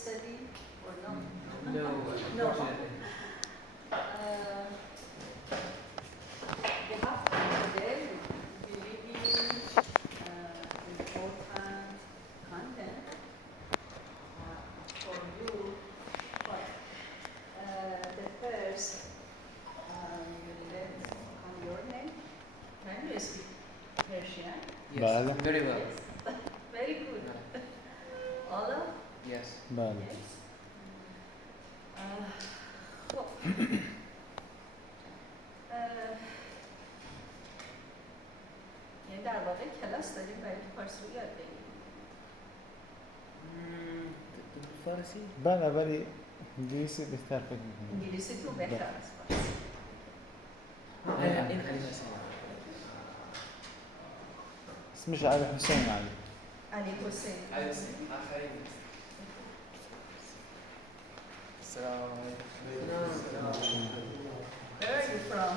study or no? No, unfortunately. We have today really important content for you, but the first you let on your name. Can you speak Persian? Yes, Bale. very well. Yes. Very good. Allah? Yes. بله. Yes. خب. یعنی در واقع کلاس داریم برای اینکه فارسی رو یاد بگیریم. فارسی؟ بله ولی انگلیسی بهتر فکر می‌کنم. انگلیسی تو بهتر از فارسی. این علی حسین. اسمش علي حسين علي. علی حسین. علی حسین. آخرین. السلام علیکم. Where are you from?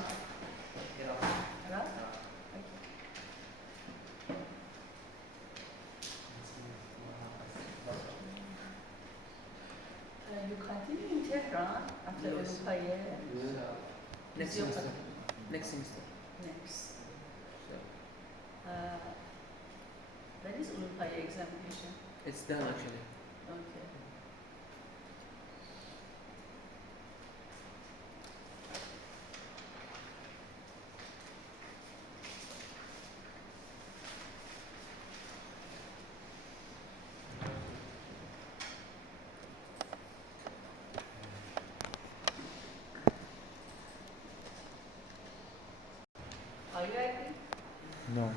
Iraq. Iraq? You continue in Tehran after Yes. Uruguay? Next semester. Next semester. Next. So When is Uruguay examination? it's done actually. Okay. Are you ready? No.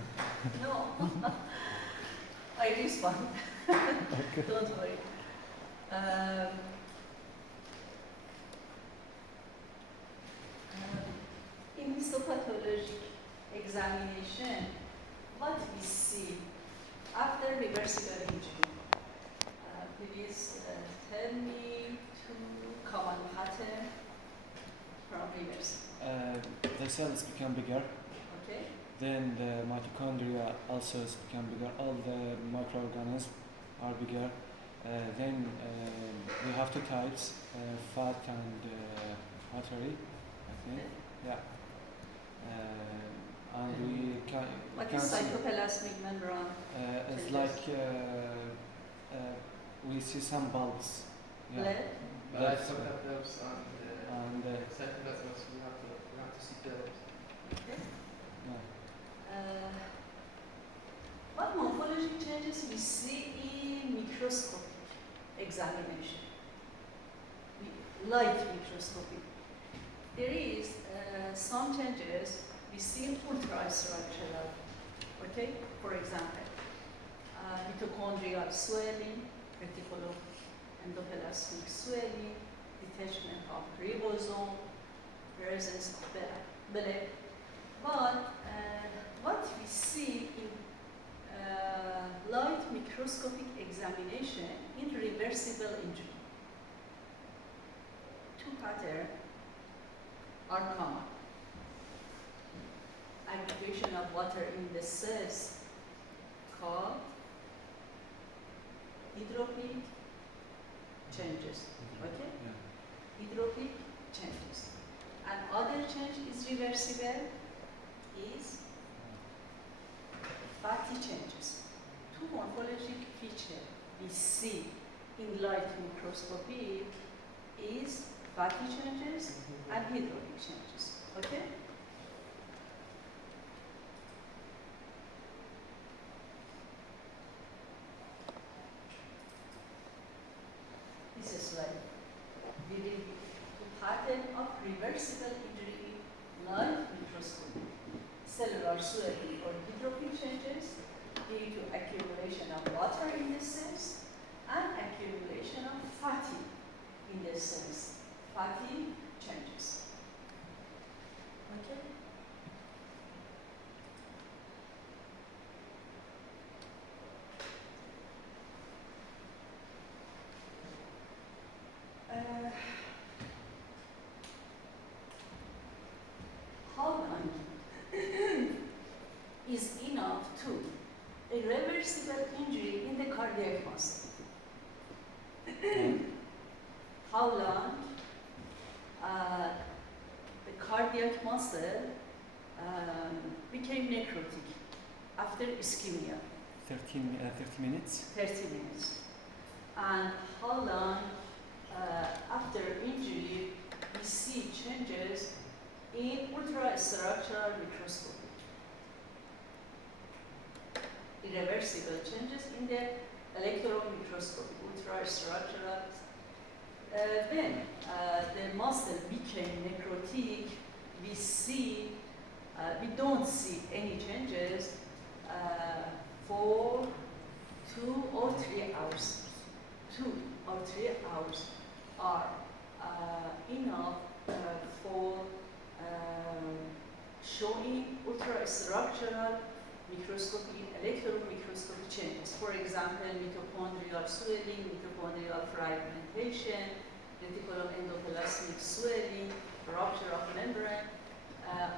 No. I respond. Don't worry. In histopathologic examination, what we see after reversible injury? Please tell me two common patterns from reversible. The cells become bigger, Okay? then the mitochondria also become bigger, all the microorganisms are bigger. Then we have two types, fat and watery, I think. Yeah. And we can What can is see, cytoplasmic membrane? it's changes? like we see some bulbs. Yeah. Blood? But sometimes those And exactly that's what we have to see those. Okay. yeah. What morphologic changes we see in microscopic examination? Light microscopic. There is some changes we see in ultrastructural. Okay, for example, mitochondrial swelling, reticuloendoplasmic swelling, detachment of ribosome, presence of black. But what we see in light microscopic examination in reversible injury, two patterns are common. Aggregation of water in the cells called hydropic changes. Okay? Yeah. Hydropic changes. And other change is reversible is fatty changes. Two morphologic features we see in light microscopy is fatty changes and hydropic changes. Okay? This is like the pattern of reversible injury in light microscopy. Cellular swelling or hydropic changes due to accumulation of water in the cells and accumulation of fatty in the cells. Fatty changes. Okay? How long is enough to irreversible injury in the cardiac muscle? cardiac muscle became necrotic after ischemia, 30 minutes. 30 minutes. And how long after injury we see changes in ultrastructural microscopy? Irreversible changes in the electron microscopy, ultrastructural. When the muscle became necrotic, we don't see any changes for 2 or 3 hours. 2 or 3 hours are enough for showing ultrastructural microscopy, electron microscopy changes. For example, mitochondrial swelling, mitochondrial fragmentation, reticulum endoplasmic swelling, rupture of membrane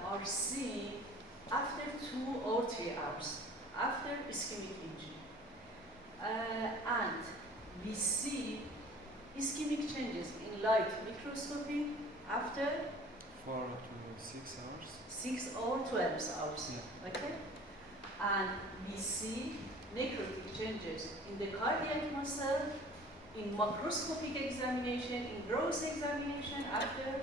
are seen after 2 or 3 hours, after ischemic injury. And we see ischemic changes in light microscopy after 4 to 6 hours. 6 or 12 hours. Yeah. Okay? And we see necrotic changes in the cardiac muscle, in macroscopic examination, in gross examination after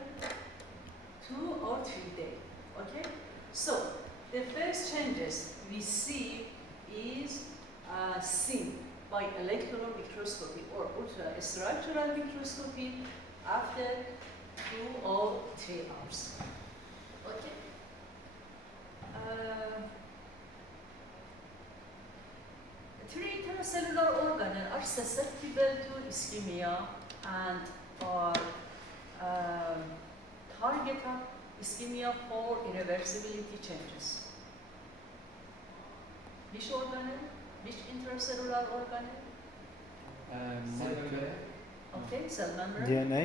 2 or 3 days. Okay? So, the first changes we see is seen by electron microscopy or ultrastructural microscopy after 2 or 3 hours. Okay? Three intracellular organelles are susceptible to ischemia and are target of ischemia for irreversibility changes. Which organelle? Which intracellular organelle? Okay, cell membrane. DNA.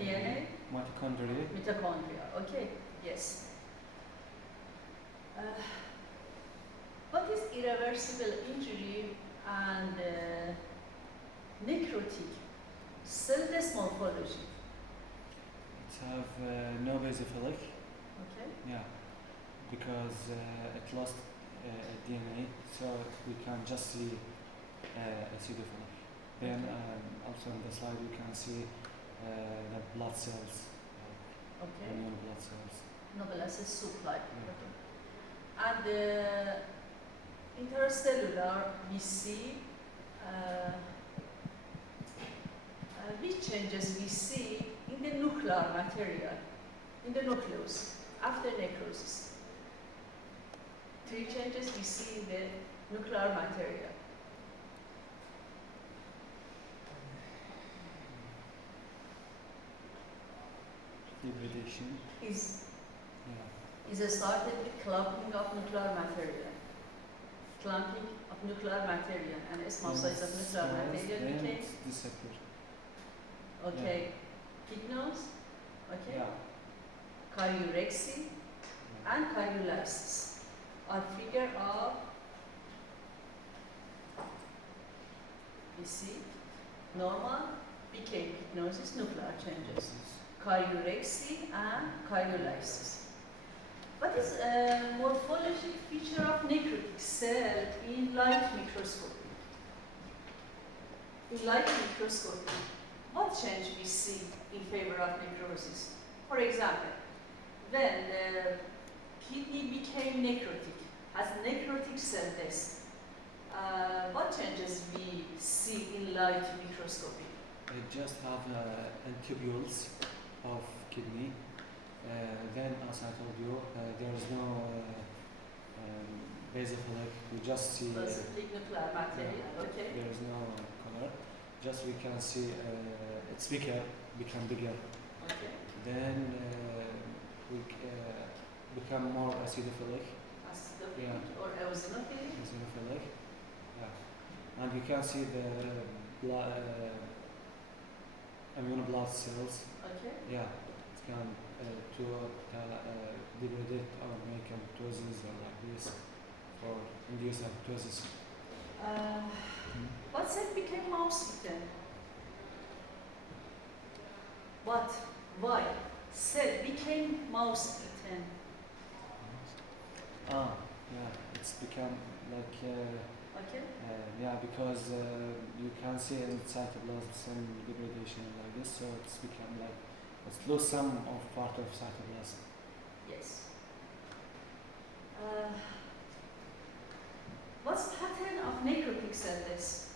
DNA. Mitochondria. Mitochondria. Okay, yes. What is irreversible injury and necrotic cell death morphology? It have no basophilic. Okay. Yeah, because it lost DNA, so we can just see acidophilic. Then also on the slide we can see the blood cells, Okay. immune blood cells. Noblesse soup-like. Yeah. Okay. And intercellular, we see which changes we see in the nuclear material, in the nucleus, after necrosis. 3 changes we see in the nuclear material. Degradation. Is started with clumping of nuclear material. Clumping of nuclear material and a small size of nuclear material then became, it disappeared. okay, kidneys, okay, Yeah. choriorexy and choriolysis are figure of, you see, normal became kidneys, nuclear changes, choriorexy and choriolysis. What is a morphologic feature of necrotic cell in light microscopy? In light microscopy, what change we see in favor of necrosis? For example, when the kidney became necrotic, as necrotic cell death, what changes we see in light microscopy? I just have tubules of kidney. Then, as I told you, there is no basophilic. We just see Basophilic nuclear material, okay. there is no color. Just we can see it's bigger, become bigger. Okay. Then we become more acidophilic. Acidophilic Yeah. or eosinophilic? Acidophilic. Yeah. And you can see the blood, immune blood cells. Okay. Yeah. It can degrade or make apoptosis or like this, or induce apoptosis. What cell became mouse eaten? What? Why? cell became mouse eaten. Yeah, it's become like Okay? yeah, because you can see in cytoplasm some degradation like this, so it's become like it's lost some of part of cytoplasm. Yes. What's pattern of necrotic cell death?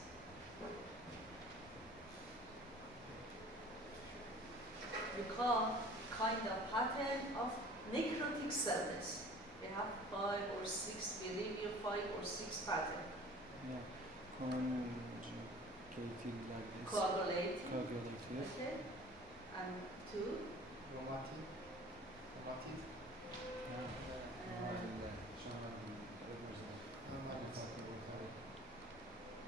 You call kind of pattern of necrotic cell death. We have 5 or 6, we review 5 or 6 pattern. Yeah, conjugating like this. Coagulating. Coagulative. Okay. And 2. Rheumatic.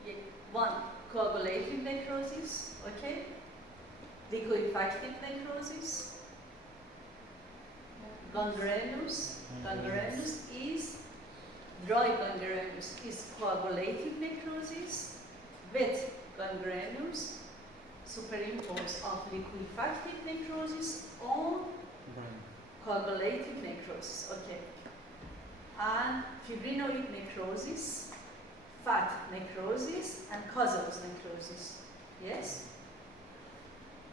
Yeah, 1. Coagulative necrosis. Okay. Liquefactive necrosis. Gangrenous. Gangrenous is dry gangrenous is coagulative necrosis. Wet gangrenous superimposed of liquefactive necrosis on Brain. coagulative necrosis. Okay. And fibrinoid necrosis, fat necrosis, and causous necrosis. Yes?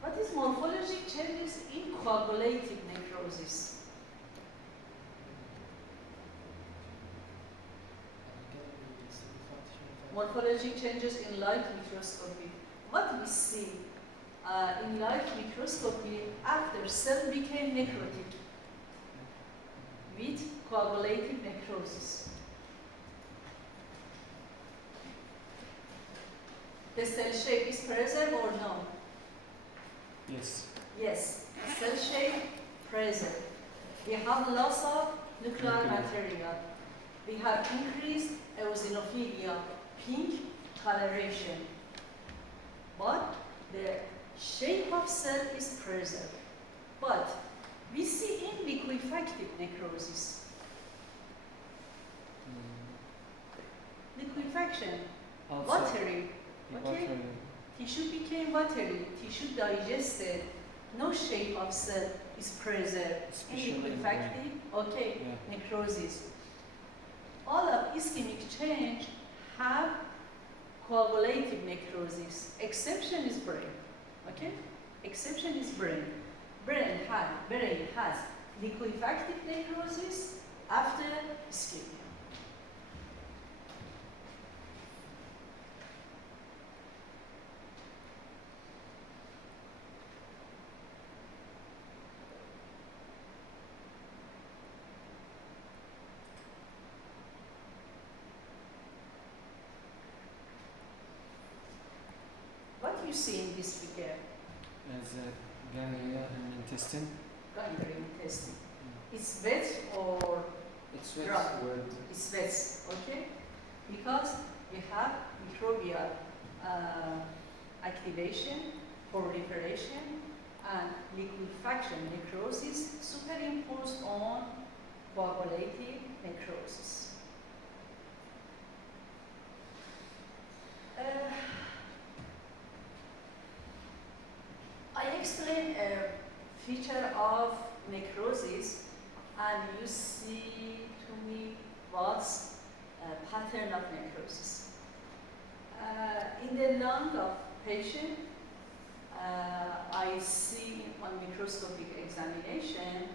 What is morphologic changes in coagulative necrosis? Morphologic changes in light microscopy. What we see in light microscopy after cell became necrotic with coagulative necrosis. The cell shape is preserved or no? Yes. Yes, cell shape present. We have loss of nuclear material. We have increased eosinophilia, pink coloration. But the shape of cell is preserved. But we see in liquefactive necrosis. Liquefaction, Also, watery. Okay? watery. Tissue became watery, tissue digested, no shape of cell is preserved. Especially In in liquefactive, okay, Yeah. necrosis. All of ischemic change have coagulative necrosis. Exception is brain, okay? Exception is brain. Brain has liquefactive necrosis after ischemia. What you see in this figure? As ganglia in intestine. Gangrene intestine. It's wet or It's dry? wet. It's wet, okay? Because we have microbial activation, proliferation, and liquefaction necrosis superimposed on coagulative necrosis. I explained a feature of necrosis, and you see to me what's a pattern of necrosis. In the lung of patient, I see on microscopic examination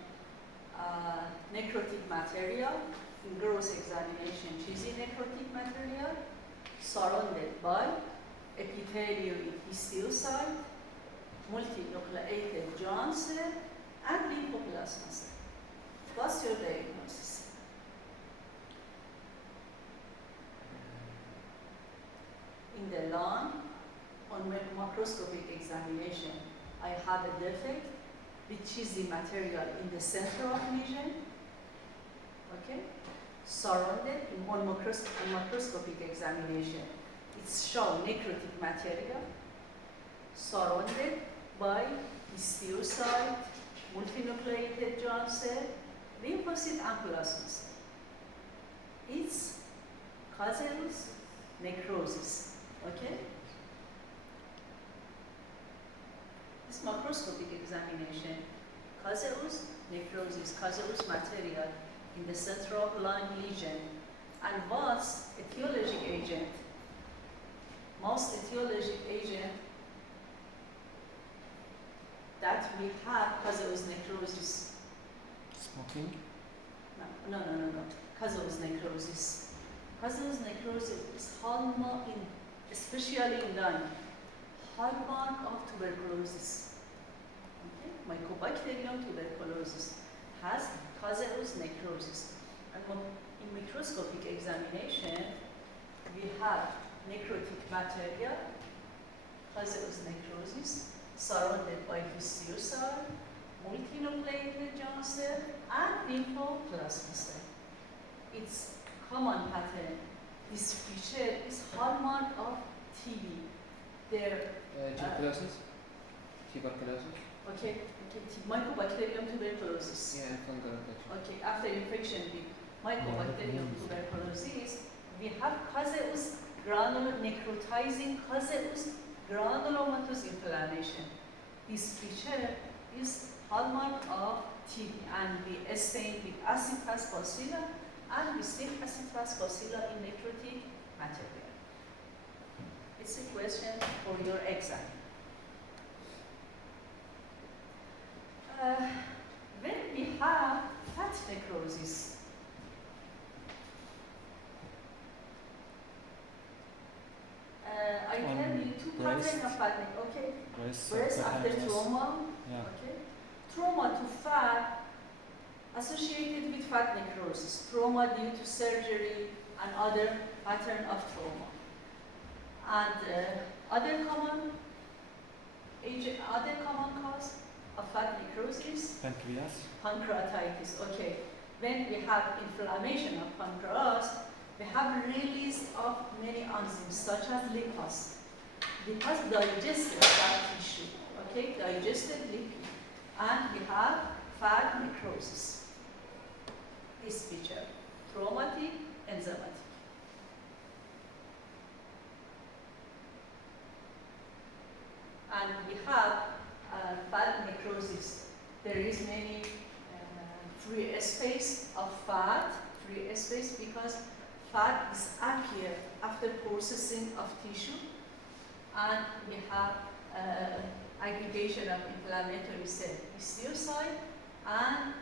necrotic material, in gross examination cheesy necrotic material, surrounded by epithelial histiocyte, multinucleated John cell, and lymphoplasma cell. What's your diagnosis? In the lung, on macroscopic examination, I have a defect with cheesy material in the center of lesion, okay? Surrounded on macroscopic examination, it's shown necrotic material, surrounded by histiocyte, multinucleated John cell, lymphocyte, and plasma cell. It's causes necrosis, okay? This macroscopic examination caseous necrosis, caseous material in the central lung lesion. And what's etiologic agent? Most etiologic agent that we have caseous necrosis. Smoking. No. Caseous necrosis. Caseous necrosis is hallmark especially in lung, hallmark of tuberculosis. Okay? Mycobacterium tuberculosis has caseous necrosis. And in microscopic examination, we have necrotic material, caseous necrosis, surrounded by histiocyte, multinucleated germ cell, and lymphoplasma cell. Its common pattern. This feature is hallmark of TB. Tuberculosis? Tuberculosis? Okay, Mycobacterium tuberculosis. Yeah, and fungal infection. Okay, after infection with Mycobacterium tuberculosis, we have caseous necrotizing caseous granulomatous inflammation. This feature is hallmark of TB, and we stain with acid fast bacilla, and we see acid fast bacilla in necrotic material. It's a question for your exam. When we have fat necrosis, I tell you two patterns of fat necrosis. Okay, breast after trauma. Yeah. Okay, trauma to fat associated with fat necrosis, trauma due to surgery and other pattern of trauma. And other common cause of fat necrosis, pancreatitis. Okay, when we have inflammation of pancreas, we have release of many enzymes such as lipase. Lipase digested fat tissue. Okay, digested lipid, and we have fat necrosis. This feature, traumatic, enzymatic. And we have fat necrosis. There is many free space of fat, free space because fat is appear after processing of tissue, and we have aggregation of inflammatory cell histiocyte, and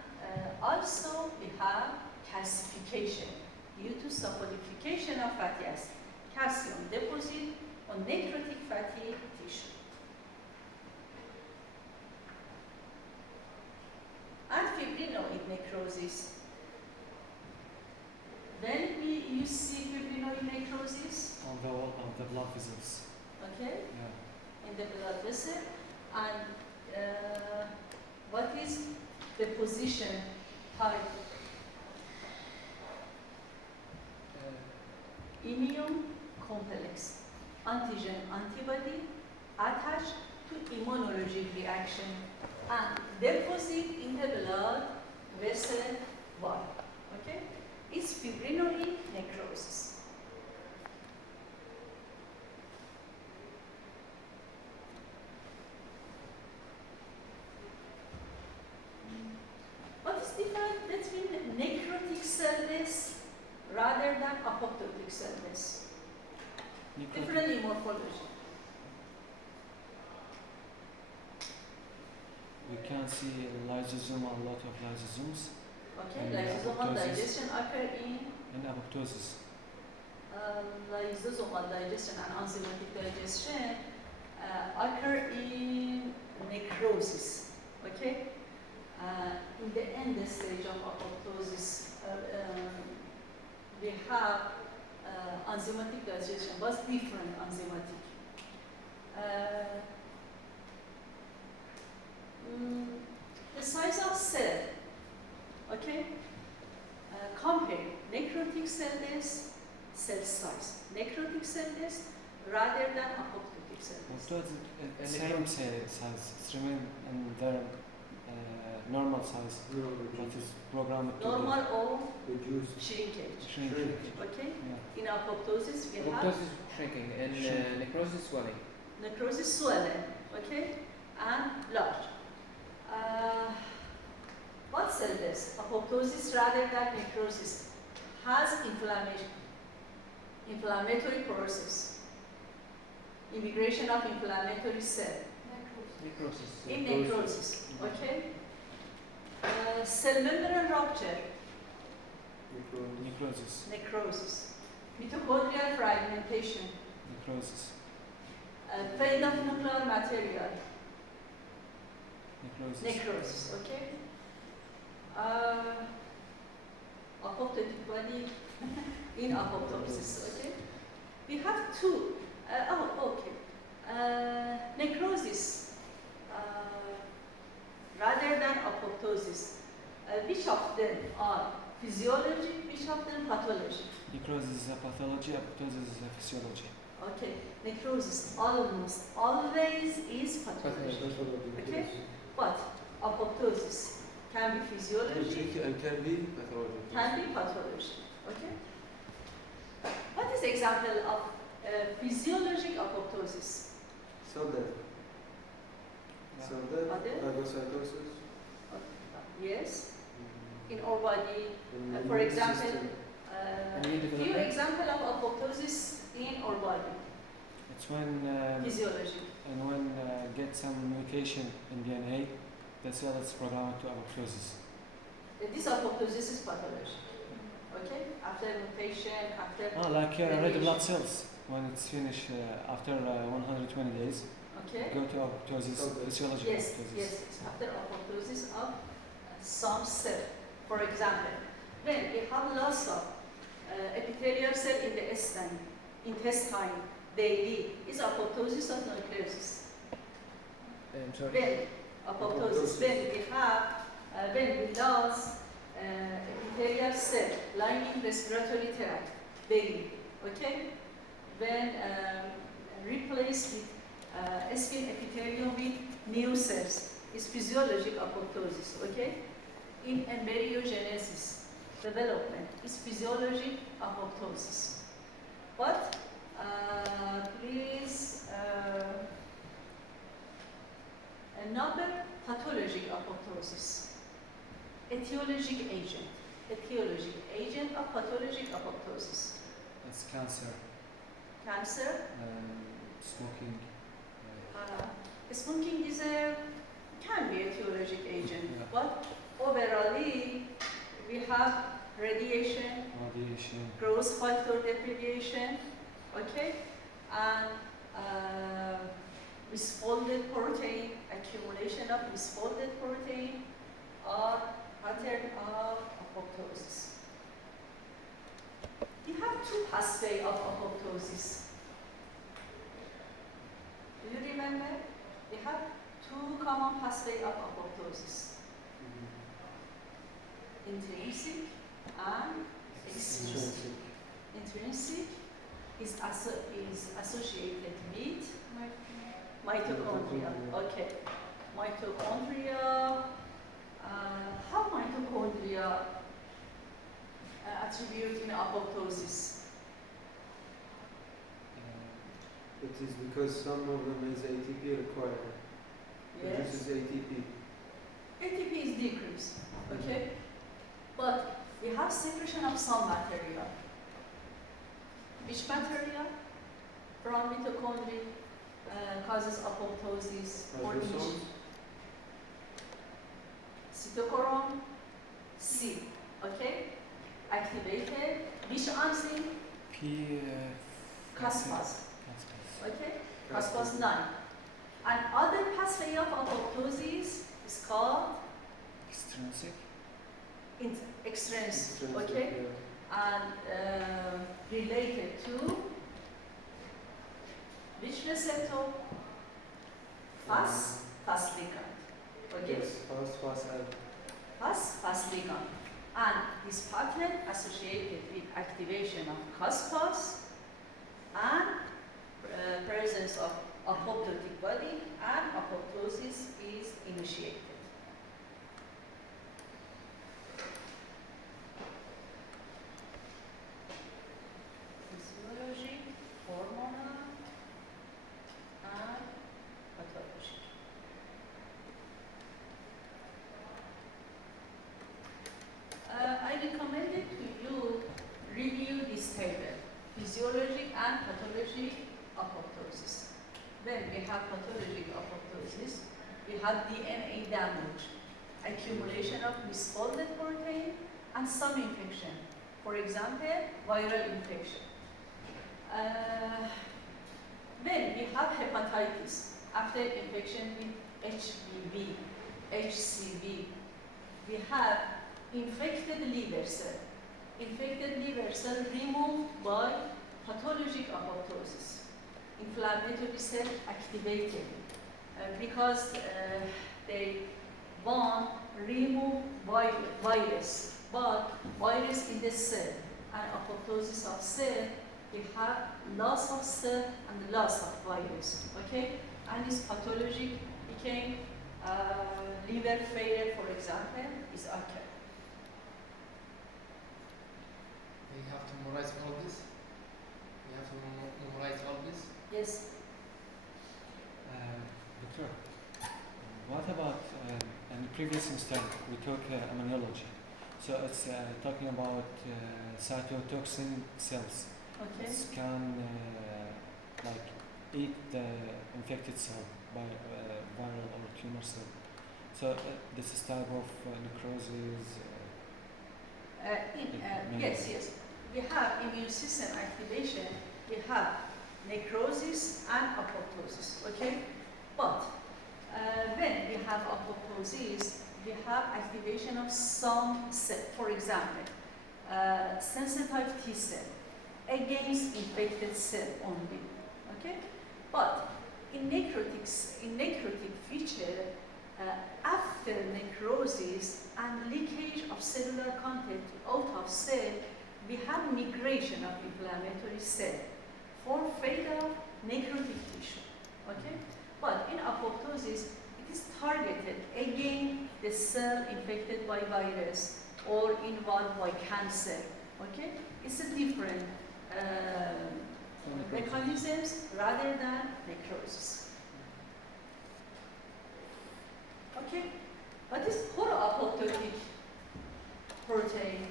also we have calcification due to solidification of fatty acid, calcium deposit on necrotic fatty tissue. And fibrinoid necrosis. When you see fibrinoid necrosis, On the wall of the blood vessels. okay, Yeah. in the blood vessel, and what is the position type? Immune complex, antigen antibody attached to immunologic reaction and deposit in the blood vessel wall. Okay, it's fibrinoid necrosis. What is different between necrotic cell death rather than apoptotic cell death? Different in morphology. We can see lysosome, a lot of lysosomes. Okay, And lysosomal apoptosis. digestion occur in And apoptosis. lysosomal digestion and enzymatic digestion occur in necrosis. Okay, in the end stage of apoptosis, we have enzymatic digestion, but different enzymatic. The size of cell, okay? Compare necrotic cell death, cell size. Necrotic cell death rather than apoptotic cell death. Apoptosis, same size. It's remain in their normal size. That is programmed to Normal or Reduced. shrinkage. shrink. Okay? Yeah. In apoptosis, we have Apoptosis shrinking and Shrink. necrosis swelling. necrosis swelling, okay? And large. What cell death? Apoptosis rather than necrosis has inflammatory process, immigration of inflammatory cell Necrosis. in necrosis. Okay. Cell membrane rupture, Necrosis. necrosis. Mitochondrial fragmentation, Necrosis. fade of nuclear material, Necrosis. necrosis. Okay. Apoptotic body in apoptosis. Okay. We have two. Necrosis rather than apoptosis. Which of them are physiology? Which of them pathology? Necrosis is a pathology, apoptosis is a physiology. Okay. Necrosis almost always is pathology. Okay. But apoptosis can be physiology, Can be pathology. can be pathology. Okay. What is example of physiologic apoptosis? Cell death. Yeah. Cell death. Other? Phagocytosis. Yes. In our body, in for immune example, system. Immune few development? example of apoptosis in our body, It's when physiology. get some mutation in DNA, the cell is programmed to apoptosis. This apoptosis is pathology. Okay. After mutation, after Like red radiation. blood cells, when it's finished after 120 days, Okay. go to apoptosis, Okay. physiological Yes, apoptosis. yes, yes. After apoptosis of some cell. For example, when we have loss of epithelial cell in the intestine daily, is apoptosis or necrosis? Sorry. When apoptosis, when we have, when we lose epithelial cell lining respiratory tract daily, okay? When replaced with skin epithelium with new cells, is physiologic apoptosis, okay? In embryogenesis, development, is physiologic apoptosis. But please, another pathologic apoptosis, etiologic agent of pathologic apoptosis. It's cancer, Cancer, smoking. smoking is can be etiologic agent, Yeah. but overall we have radiation, Radiation. growth factor deprivation, okay, and misfolded protein, accumulation of misfolded protein, or pattern of apoptosis. We have two pathways of apoptosis. Do you remember? We have two common pathways of apoptosis. Intrinsic and extrinsic. Intrinsic is associated with mitochondria. Okay. Mitochondria, how mitochondria attribute in apoptosis? It is because some of them is ATP required. Yes. This is ATP. ATP is decreased, okay? But we have secretion of some material. Which material from mitochondria causes apoptosis or niche? Ribosomes. Cytochrome C, okay? Activated, which enzyme? Caspase, okay? Caspase 9. And other pathway of apoptosis is called Extrinsic. extrinsic, Extrinsic, okay? yeah. And related to which receptor? Fas ligand, okay? Yes, fast and Fas ligand. And this pattern associated with activation of caspase and presence of apoptotic body, and apoptosis is initiated. Physiology, hormonal, and pathology. and pathologic apoptosis. When we have pathologic apoptosis, we have DNA damage, accumulation of misfolded protein, and some infection. For example, viral infection. Then we have hepatitis after infection with HBV, HCV. We have infected liver cell. Infected liver cell removed by pathologic apoptosis. Inflammatory cell activated because they want remove virus, but virus in the cell and apoptosis of cell, we have loss of cell and loss of virus, okay? And this pathology became liver failure, for example, is occurred. We have to memorize all this. We have to memorize all this. Yes. Doctor, what about in the previous instance we took immunology, so it's talking about cytotoxin cells. Okay. It can like eat the infected cell by viral or tumor cell. So this is type of necrosis. Yes, yes. We have immune system activation. We have necrosis and apoptosis. Okay, but when we have apoptosis, we have activation of some cell. For example, sensitive T cell against infected cell only. Okay, but in necrotic feature, after necrosis and leakage of cellular content out of cell, we have migration of inflammatory cell for fatal necrotic tissue. Okay, but in apoptosis, it is targeted against the cell infected by virus or involved by cancer. Okay, it's a different mechanisms rather than necrosis. Okay, what is poroapoptotic protein?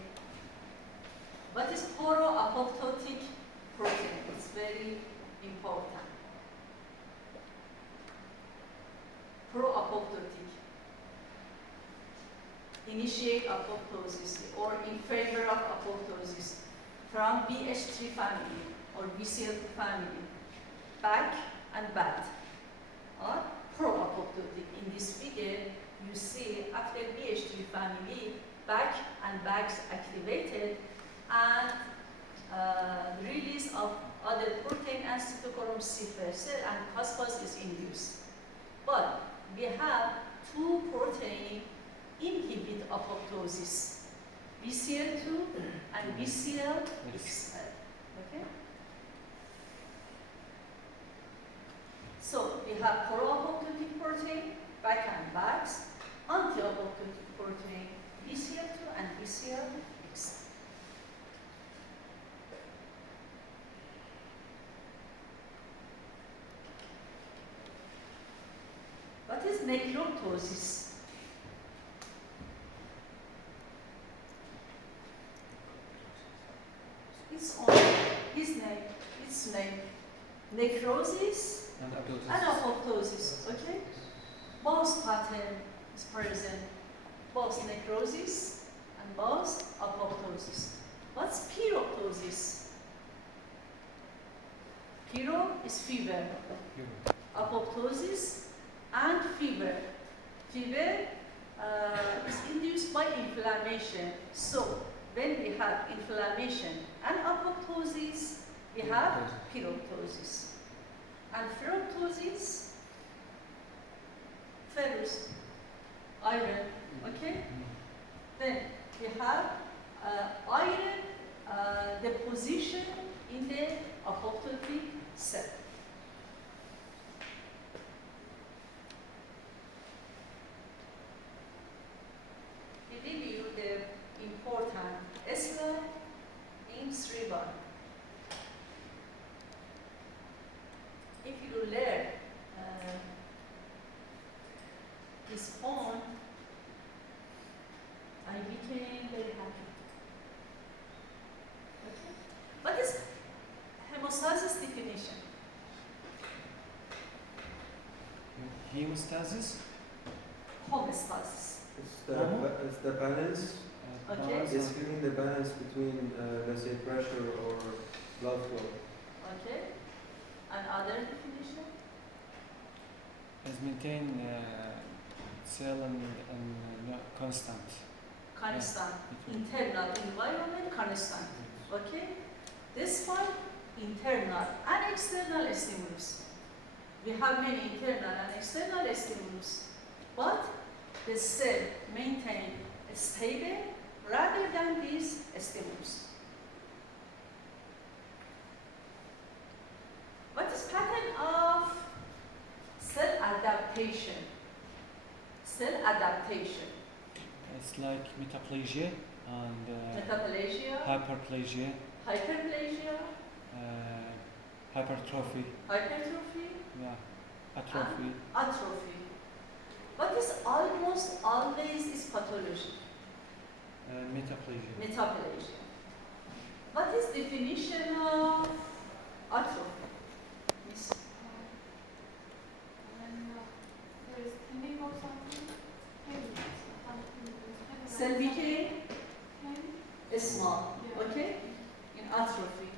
What is poroapoptotic protein? It's very important. Proapoptotic. Initiate apoptosis or in favor of apoptosis from BH3 family or BCL2 family, back and bad, or pro-apoptotic. In this figure, you see after BH3 family, back and bags activated, and release of other protein and cytochrome C-cell and caspase is induced. But we have two proteins inhibit apoptosis, BCL2 and BCL-XL. Okay? So we have pro-apoptotic protein, back and bags, anti-apoptotic protein, BCL2 and BCL-XL. What is necroptosis? It's on its name, necrosis and apoptosis, okay? Both pattern is present, both necrosis and both apoptosis. What's pyroptosis? Pyro is fever, apoptosis and fever. Fever is induced by inflammation. So when we have inflammation and apoptosis, we have pyroptosis. And ferroptosis, ferrous, iron, okay? Then we have iron deposition in the apoptotic cell. We review the important slide in 3-1. If you learn this point, I became very happy. Okay? What is hemostasis hemostasis. Homeostasis. It's the balance. Okay. Balance It's and- feeling the balance between, let's say, pressure or blood flow. Okay. And other definition? is maintain cell and constant. Constant. Yeah. Internal environment constant. Okay. This one, internal and external stimulus. We have many internal and external stimulus, but the cell maintain stable rather than these stimulus. What is pattern of cell adaptation? Cell adaptation. It's like metaplasia and Metaplasia, hyperplasia, hyperplasia, hypertrophy, hypertrophy, yeah, atrophy. atrophy. What is almost always is pathology? Metaplasia. Metaplasia. What is definition of atrophy? Miss? There is thinning or something. Cell became small, Yeah. okay, in atrophy.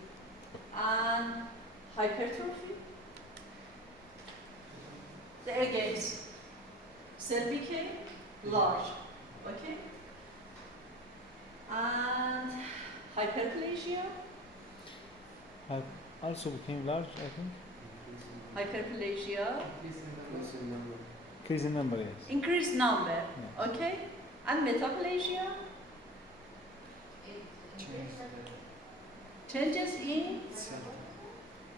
And hypertrophy, the against, cell became large, okay. And hyperplasia, Also became large, I think. hyperplasia, Increasing number. Increase in number, yes. increased number, Yeah. okay. And metaplasia, changes in Cell.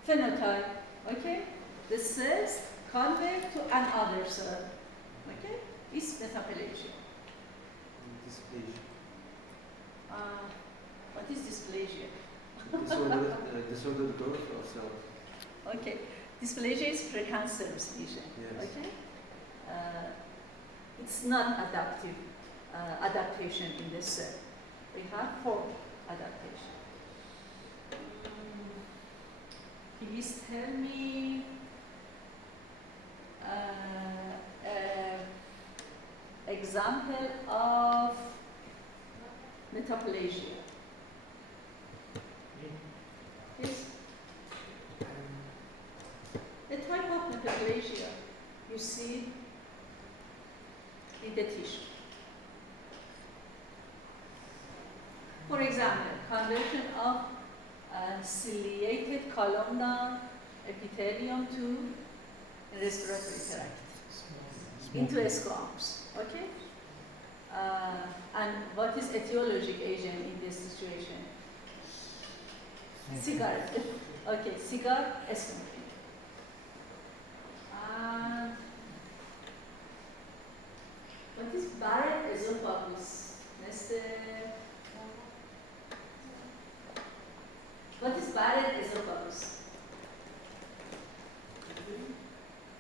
phenotype, okay? The cells convert to another cell, okay? It's metaplasia. Dysplasia. What is dysplasia? Disordered growth of cells. Okay, dysplasia is precancerous lesion, Yes. okay? It's not adaptive adaptation in the cell. We have form adaptation. Please tell me example of metaplasia. Yes. The type of metaplasia you see in the tissue. For example, conversion of ciliated columnar epithelium to respiratory tract into squamous. Okay. And what is etiologic agent in this situation? Cigarette. Okay, cigar smoking. And what is Barrett esophagus? What is Barrett esophagus?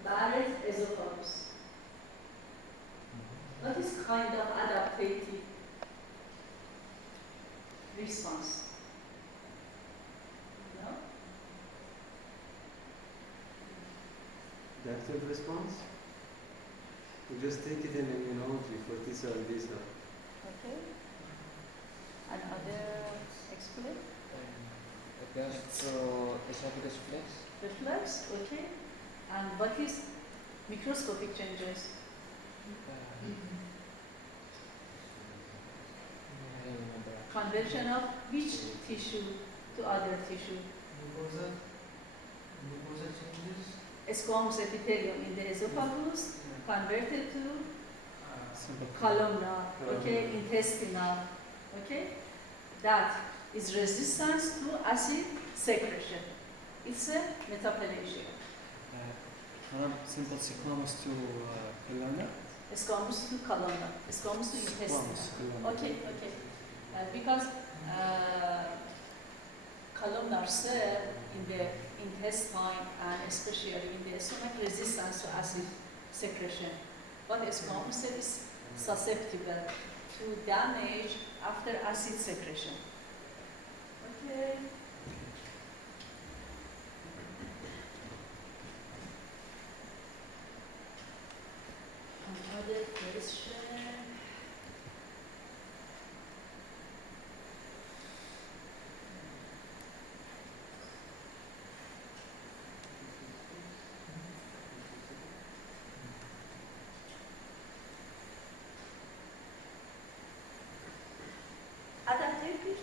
Barrett esophagus. What is kind of adaptive response? No? The active response? We just take it in immunology for T cell and B cell. Okay. And other explain? Esophagus flex. Reflex, okay. And what is microscopic changes? I don't remember. Conversion of which tissue to other tissue? Mucosa changes. Squamous epithelium in the esophagus converted to Simple. columnar, okay, intestinal, okay. That is resistance to acid secretion. It's a metaplasia. Simple squamous to columnar. Squamous to columnar, squamous to intestine. Squamous columnar. Okay, okay. Because columnar cell in the intestine and especially in the stomach resistance to acid secretion. But squamous cell is susceptible to damage after acid secretion. Okay.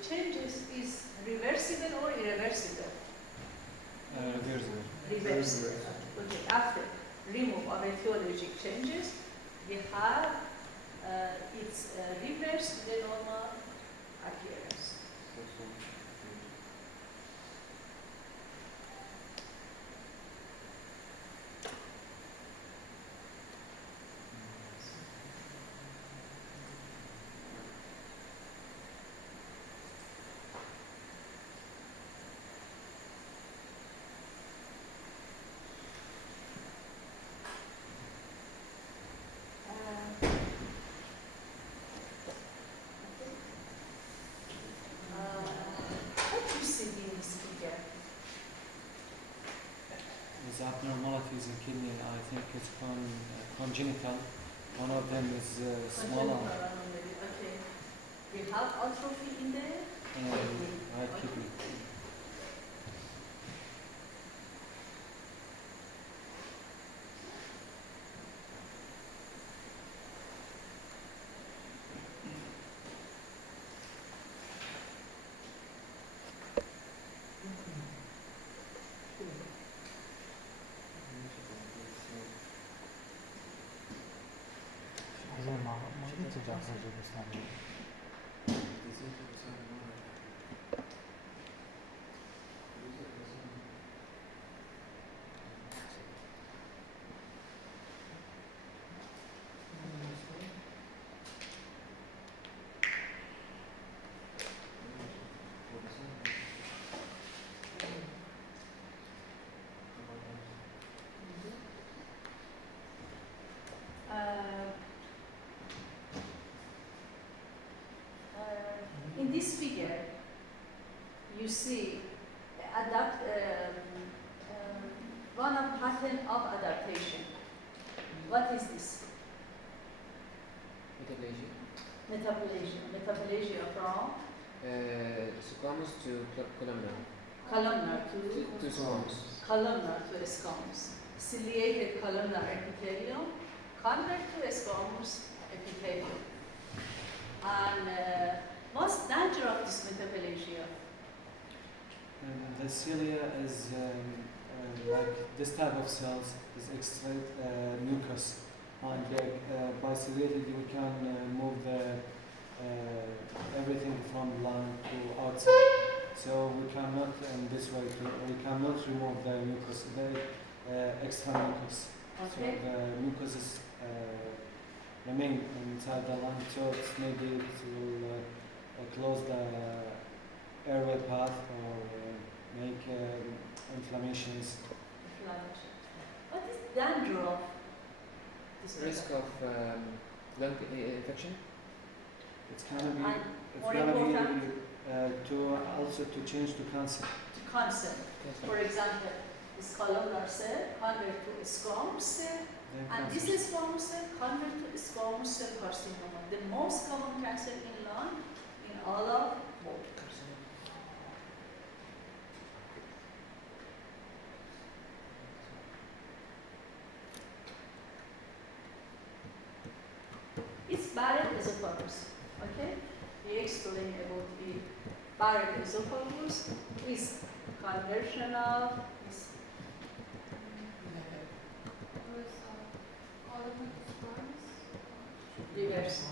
changes is reversible or irreversible? Reversible. Reversible. Okay, after remove of etiologic changes, we have it's reversed to the normal appearance. What you see in this figure? These abnormalities in kidney, I think it's congenital. One of them is smaller. Congenital anomaly, okay. We have atrophy in there. Right kidney. زين ما قلت جعفر الإسلامي. In this figure, you see one of pattern of adaptation. What is this? Metaplasia. Metaplasia from Squamous to columnar. columnar To squamous. columnar to squamous. Ciliated columnar epithelium convert to squamous epithelium. And what's the danger of this metaplasia? The cilia is like this type of cells is extrait mucus, and by ciliated we can move the everything from lung to outside. So we cannot in this way we cannot remove the mucus, the extra mucus. Okay. So the mucus is remain inside the lung, so it's maybe it will close the airway path or make inflammations. Inflammation. What is danger of this Risk of lung infection. It's gonna be And it's more gonna be important, to also to change to cancer. cancer. For example, this columnar cell convert to squamous cell, Then and cancer. this squamous cell convert to squamous cell carcinoma. The most common cancer in lung in all of world. It's Barrett esophagus. Okay? We explain about the Barrett esophagus is conversion of is reverse.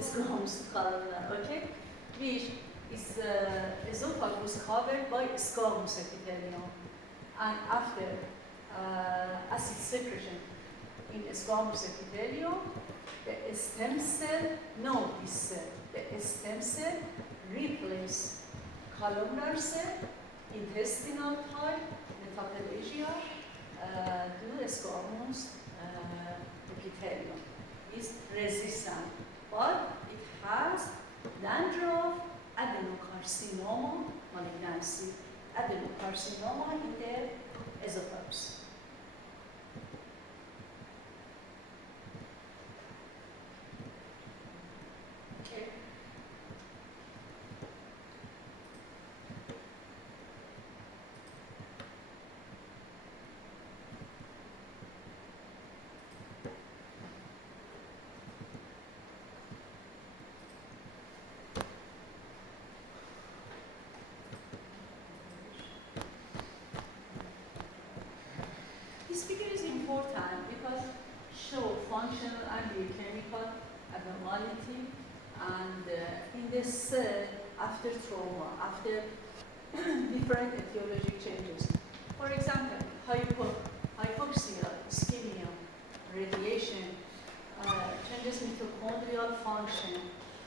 Squamous columnar, okay? Which is esophagus covered by squamous epithelium. And after acid secretion in squamous epithelium, the stem cell, no, this cell, the stem cell replace columnar cell, intestinal type, metaplasia, to squamous epithelium. Is resistant, but it has danger of adenocarcinoma malignancy, adenocarcinoma in the esophagus. Okay. after trauma, after different etiologic changes. For example, hypoxia, ischemia, radiation, changes mitochondrial function,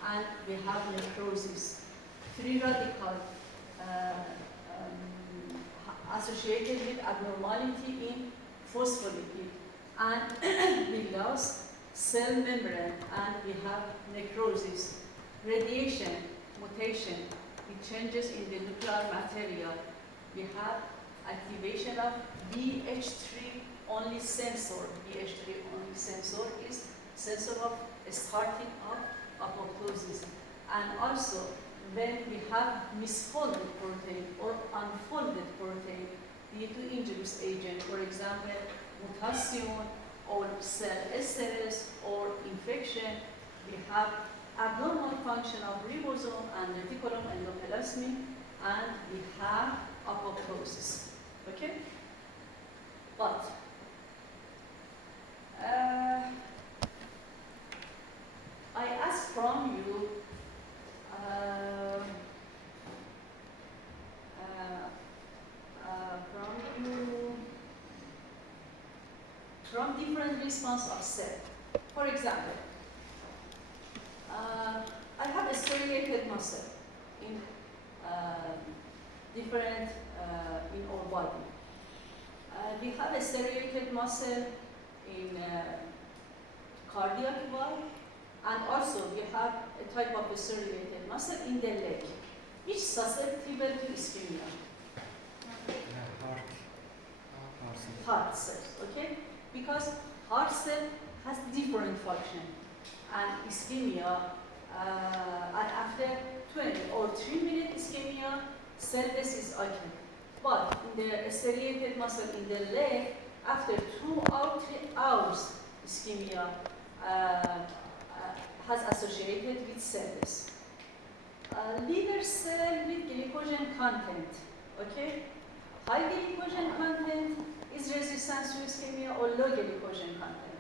and we have necrosis. Free radical associated with abnormality in phospholipid, and we lost cell membrane, and we have necrosis. Radiation, mutation, with changes in the nuclear material. We have activation of BH3 only sensor. BH3 only sensor is sensor of starting of apoptosis. And also, when we have misfolded protein or unfolded protein due to injurious agent, for example, mutation or cell stress or infection, we have abnormal function of ribosome and reticulum endoplasmic, and we have apoptosis. Okay? But I ask from you from different response of cell. For example, I have a striated muscle in different in our body. We have a striated muscle in cardiac valve, and also we have a type of striated muscle in the leg, which is susceptible to ischemia. Heart cells, okay? Because heart cell has different function, and ischemia, and after 20 or 3 minute ischemia, cell death is occurring. But in the striated muscle in the leg, after 2 or 3 hours, ischemia has associated with cell death. Liver cell with glycogen content, okay? High glycogen content is resistant to ischemia, or low glycogen content?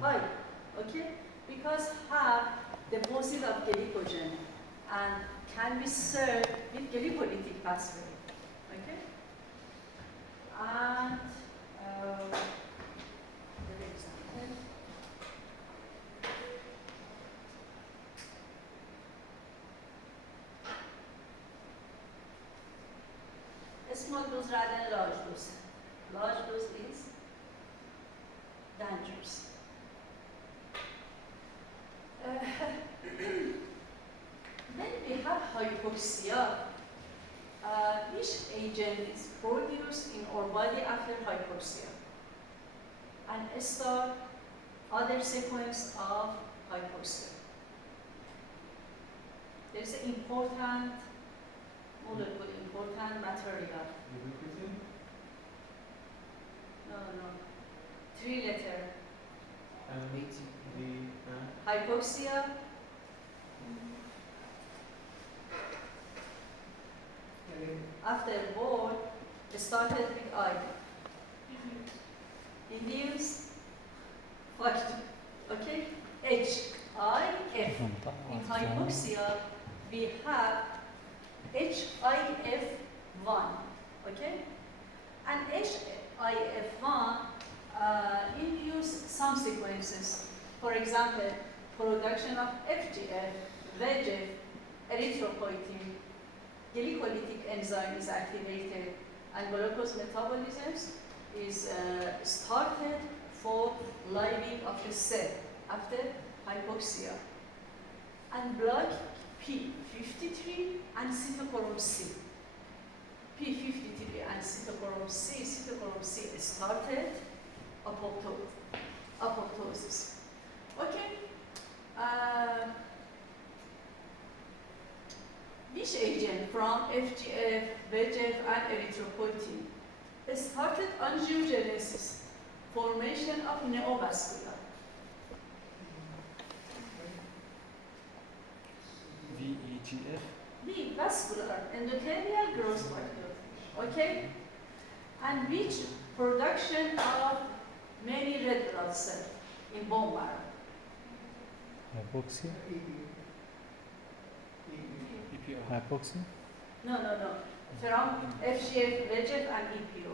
High, okay? Because have deposit of glycogen and can be served with glycolytic pathway, okay? And another example. Small dose rather than large dose. Large dose is dangerous. Then we have hypoxia. Which agent is produced in our body after hypoxia? And start other sequence of hypoxia. There is an important molecule, important material. No. 3 letter. Hypoxia. After war, it started with I. Induce factor. Okay? HIF. In hypoxia, we have HIF1. Okay? And HIF1 induce some sequences. For example, production of FGF, VEGF, erythropoietin, glycolytic enzyme is activated, and glucose metabolism is started for living of the cell after hypoxia. And block P53 and cytochrome C. P53 and cytochrome C started apoptosis. Okay? Which agent from FGF, VEGF, and erythropoietin started angiogenesis, formation of neovascular? VEGF. The vascular endothelial growth factor. Okay? And which production of many red blood cells in bone marrow? Hypoxia? EPO. Hypoxia? No. From FGF, VEGF, and EPO.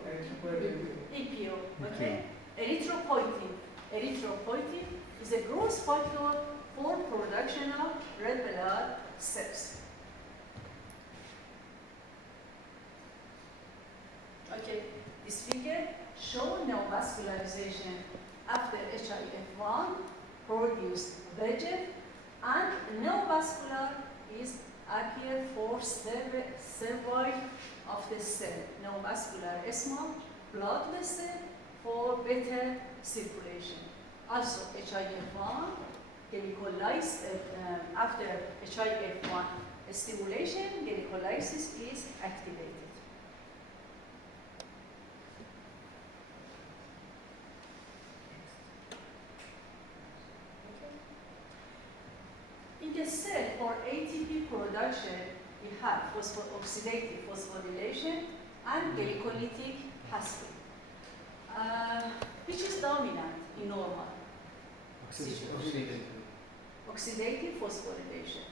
EPO, okay? Erythropoietin. Erythropoietin is a growth factor for production of red blood cells. Okay, this figure shows neovascularization after HIF1 produced VEGF, and neovascular is appear for cervi of the cell. Neovascular small blood vessel for better circulation. Also, HIF1 glycolysis after HIF1 stimulation, glycolysis is activated. In the cell for ATP production, we have oxidative phosphorylation and glycolytic pathway. Which is dominant in normal? Oxidative. Oxidative phosphorylation.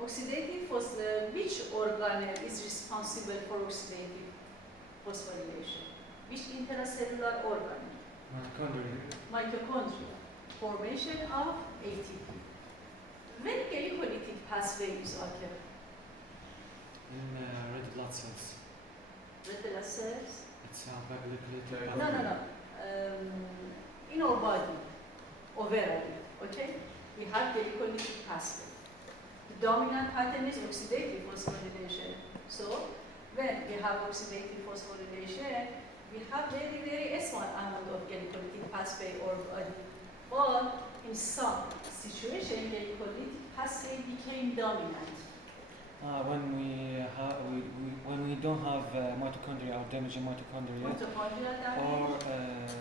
Which organelle is responsible for oxidative phosphorylation? Which intracellular organ? Mitochondria. Formation of ATP. When glycolytic pathways occur? In red blood cells. Red blood cells? It's a glycolytic No. pathway. In our body, overall, okay? We have glycolytic pathway. The dominant pattern is oxidative phosphorylation. So, when we have oxidative phosphorylation, we have very, very small amount of glycolytic pathway or body. But in some situation, glycolytic pathway became dominant. When we don't have mitochondria or damaging mitochondria, Mitochondrial or damage.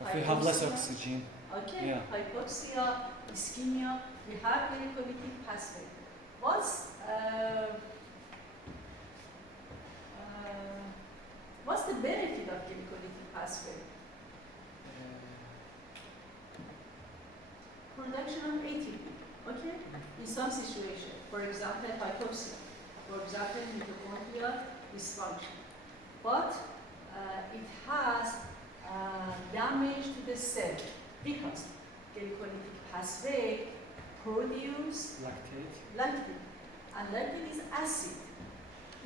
if we have less Hypoxia. oxygen, Okay, yeah. hypoxia, ischemia, we have glycolytic pathway. What's the benefit of glycolytic pathway? Production of ATP, okay? In some situation, for example, hypoxia, for example, mitochondrial dysfunction. But it has damage to the cell because glycolytic pathway produce lactate, and lactate is acid.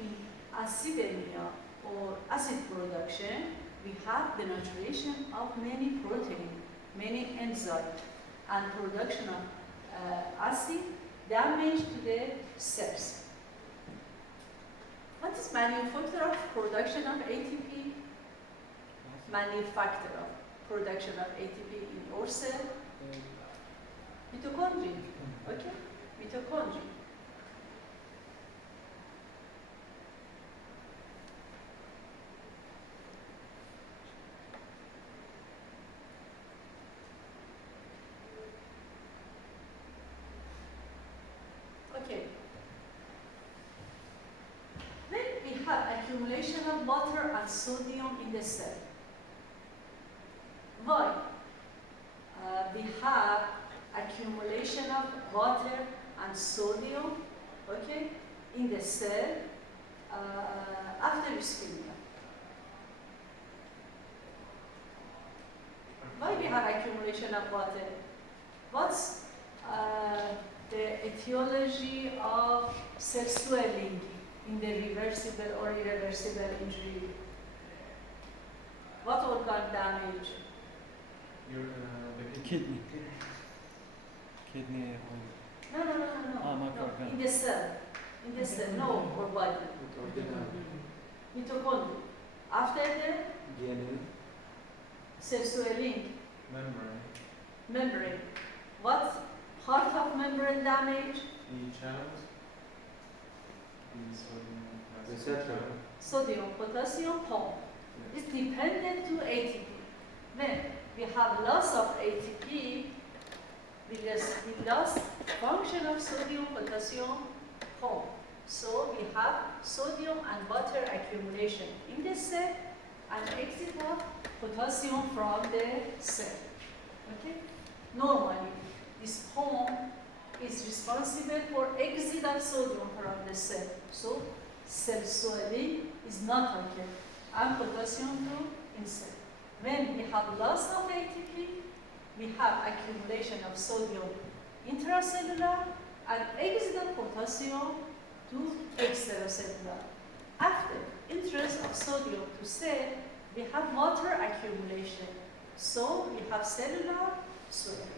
In acidemia or acid production, we have denaturation of many protein, many enzymes, and production of acid damage to the cells. What is manufacture of production of ATP? Manufacture of production of ATP in your cell? Mitochondria. Okay? Mitochondria. Okay. Then we have accumulation of water and sodium in the cell. Why? We have accumulation of water and sodium, okay, in the cell after ischemia. Why we have accumulation of water? What's the etiology of cell swelling in the reversible or irreversible injury? What organ damage? kidney. Kidney. No. Microorgan. In the cell. In the cell, no, or body. Mitochondria. After the DNA. cell swelling, Membrane. membrane. What part of membrane damage? The channels. The sodium. Receptor. Sodium, potassium pump. It's dependent to ATP. When we have loss of ATP, we lost function of sodium, potassium pump. So we have sodium and water accumulation in the cell and exit of potassium from the cell. Okay? Normally, This pump is responsible for exit of sodium from the cell. So cell swelling is not occurring and potassium group inside. When we have loss of ATP, we have accumulation of sodium intracellular and exit of potassium to extracellular. After entrance of sodium to cell, we have water accumulation. So we have cellular swelling.